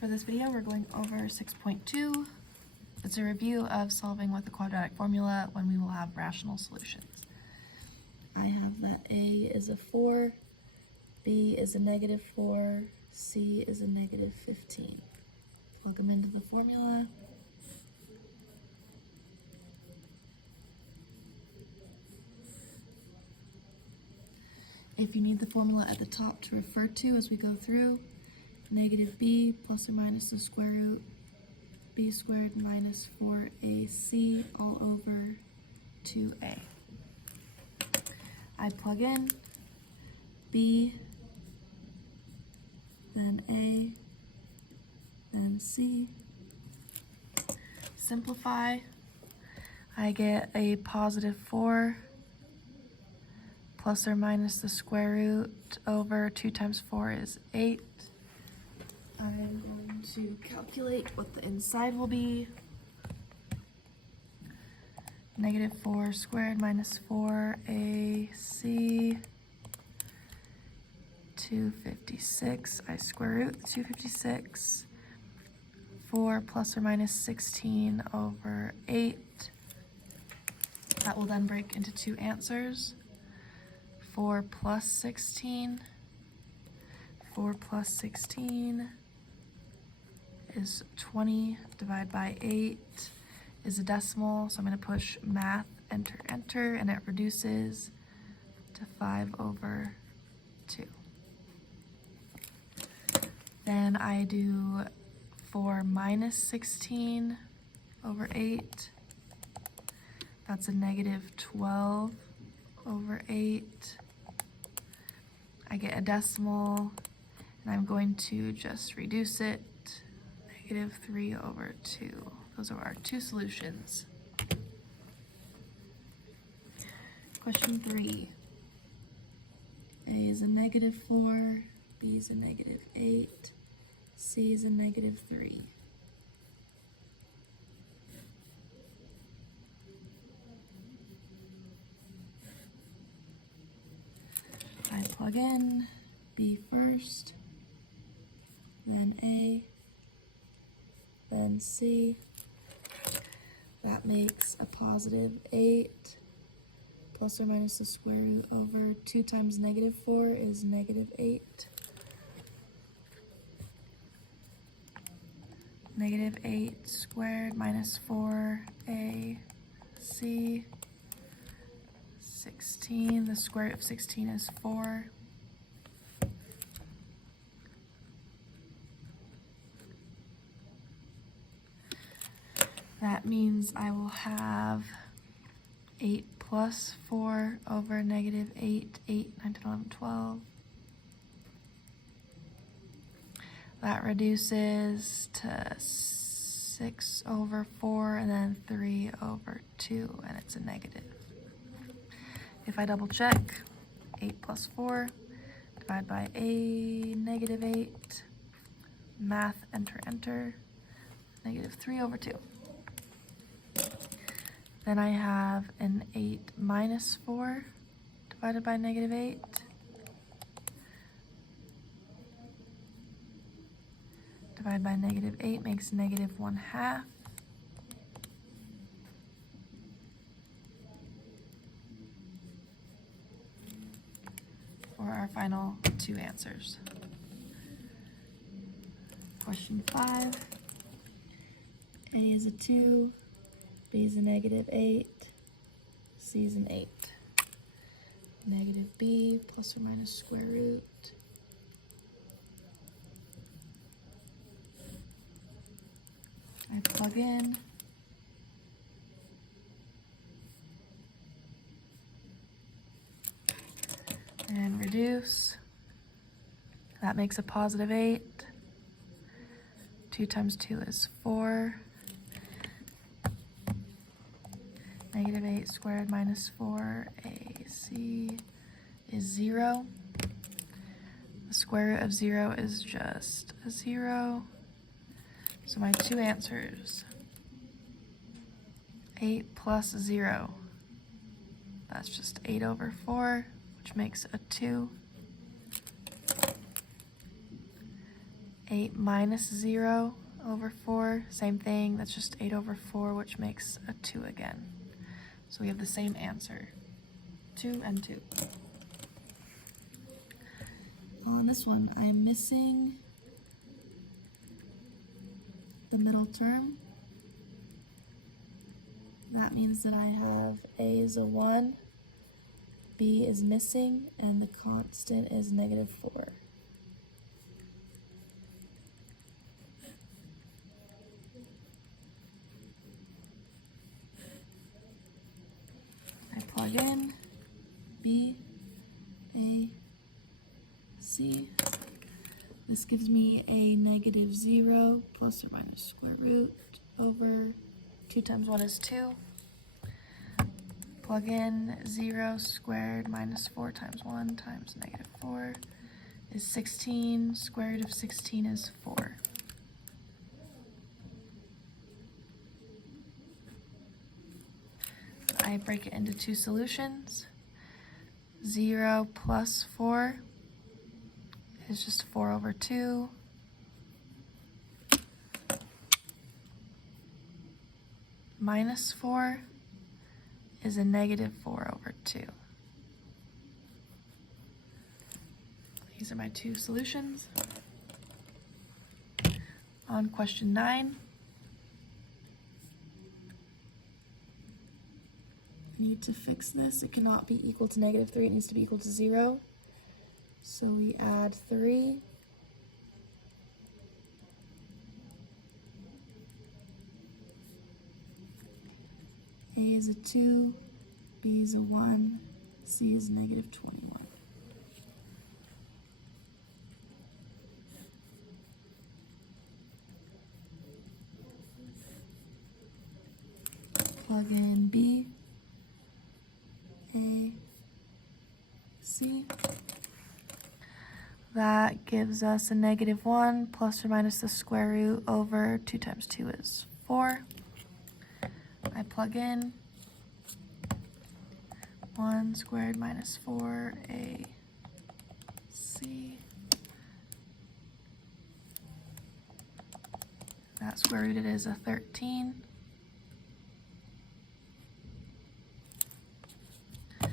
For this video, we're going over 6.2. It's a review of solving with a quadratic formula when we will have rational solutions. I have that A is a 4, B is a -4, C is a -15. Plug them into the formula. If you need the formula at the top to refer to as we go through, -b plus or minus the square root b squared minus 4ac all over 2a. I plug in b, then a, then c. Simplify. I get a +4 plus or minus the square root over 2 times 4 is 8. I'm going to calculate what the inside will be. -4 squared minus 4ac, 256. I square root 256. 4 plus or minus 16 over 8. That will then break into two answers. 4 plus 16. 4 plus 16 is 20, divided by 8 is a decimal, so I'm going to push math, enter, enter, and it reduces to 5 over 2. Then I do 4 minus 16 over 8. That's a -12 over 8. I get a decimal, and I'm going to just reduce it. -3 over 2. Those are our two solutions. Question 3. A is a -4, B is a -8, C is a -3. I plug in B first, then A, then C. That makes a +8 plus or minus the square root over 2 times -4 is -8. -8 squared minus 4ac, 16. The square root of 16 is 4. That means I will have 8 plus 4 over -8, 8, 9, 10, 11, 12. That reduces to 6 over 4 and then 3 over 2, and it's a negative. If I double check, 8 plus 4, divide by a -8, math, enter, enter, -3 over 2. Then I have an 8 minus 4 divided by -8. Divided by -8 makes -1/2. For our final two answers. Question 5. A is a 2. B is a -8, C is an 8. -b plus or minus square root. I plug in. And reduce. That makes a +8. 2 times 2 is 4. -8 squared minus 4ac is 0. The square root of 0 is just a 0. So my two answers, 8 plus 0, that's just 8 over 4, which makes a 2. 8 minus 0 over 4, same thing, that's just 8 over 4, which makes a 2 again. So we have the same answer, 2 and 2. On this one, I am missing the middle term. That means that I have a is a 1, b is missing, and the constant is negative 4. I plug in b, a, c. This gives me a negative 0 plus or minus square root over 2 times 1 is 2. Plug in 0 squared minus 4 times 1 times negative 4 is 16. Square root of 16 is 4. I break it into two solutions. 0 plus 4 is just 4 over 2. Minus 4 is a negative 4 over 2. These are my two solutions. On question 9, I need to fix this. It cannot be equal to negative 3, it needs to be equal to 0. So we add 3. A is a 2, B is a 1, C is negative 21. Plug in B, A, C. That gives us a negative 1 plus or minus the square root over 2 times 2 is 4. I plug in 1 squared minus 4 AC. That square rooted is a 13. I'm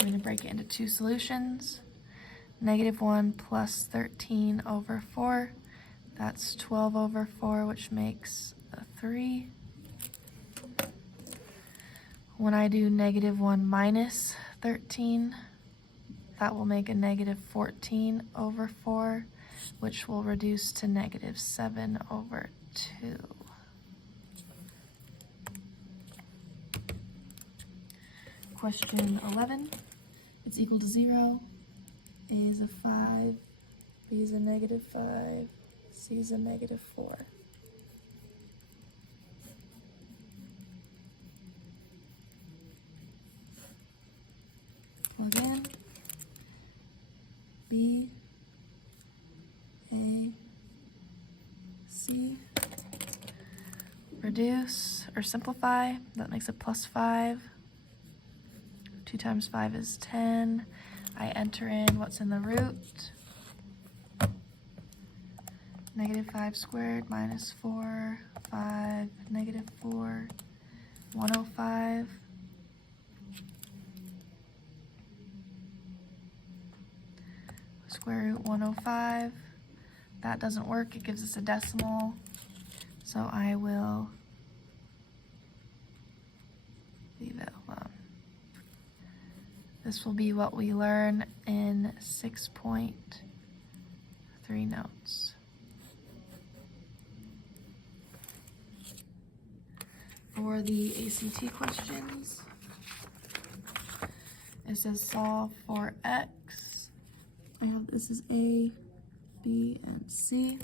going to break it into two solutions. Negative 1 plus 13 over 4. That's 12 over 4, which makes a 3. When I do negative 1 minus 13, that will make a negative 14 over 4, which will reduce to negative 7 over 2. Question 11. It's equal to 0. A is a 5, B is a negative 5, C is a negative 4. Plug in B, A, C. Reduce or simplify, that makes it plus 5. 2 times 5 is 10. I enter in what's in the root. Negative 5 squared minus 4, 5, negative 4, 105. Square root 105. That doesn't work, it gives us a decimal. So I will leave it alone. This will be what we learn in 6.3 notes. For the ACT questions, it says solve for x. I have this is A, B, and C.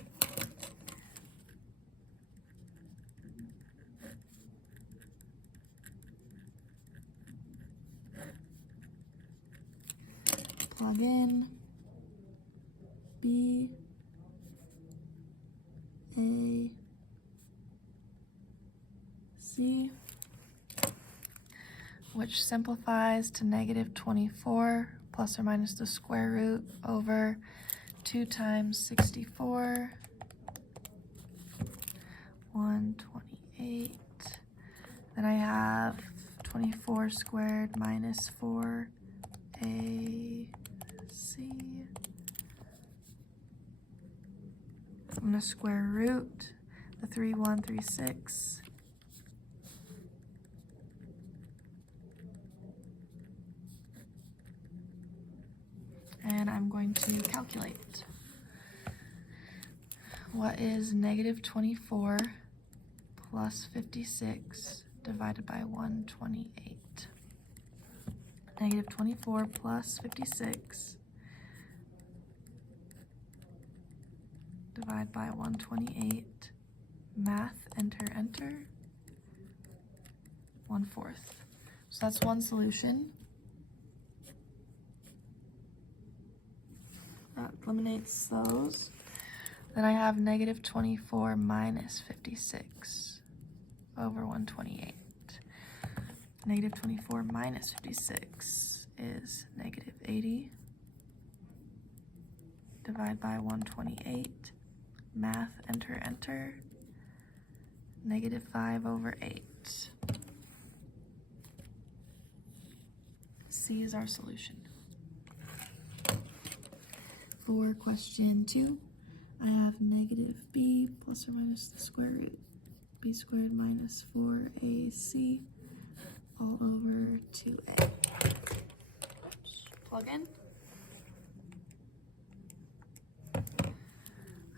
Plug in B, A, C, which simplifies to negative 24 plus or minus the square root over 2 times 64 128. Then I have 24 squared minus 4ac. I'm going to square root the 3136. And I'm going to calculate. What is negative 24 plus 56 divided by 128? Negative 24 plus 56 divide by 128. Math, enter, enter. 1/4. So that's one solution. That eliminates those. Then I have negative 24 minus 56 over 128. Negative 24 minus 56 is negative 80. Divide by 128. Math, enter, enter. Negative 5 over 8. C is our solution. For question 2, I have negative b plus or minus the square root b squared minus 4ac all over 2a. Oops. Plug in.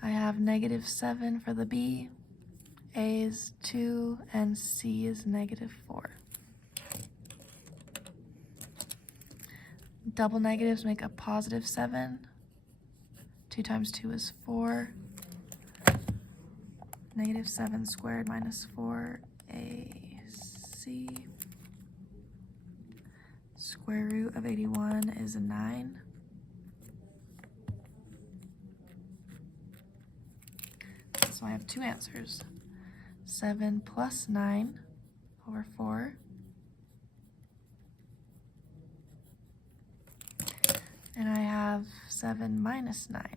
I have negative 7 for the b, a is 2, and c is negative 4. Double negatives make a positive 7. 2 times 2 is 4. Negative 7 squared minus 4ac. Square root of 81 is a 9. So I have two answers. 7 plus 9 over 4. And I have 7 minus 9.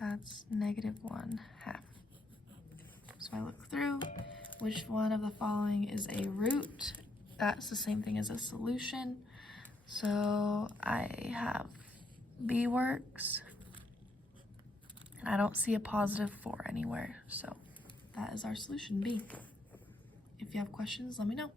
That's negative 1/2. So I look through which one of the following is a root. That's the same thing as a solution. So I have B works. And I don't see a positive 4 anywhere. So that is our solution, B. If you have questions, let me know.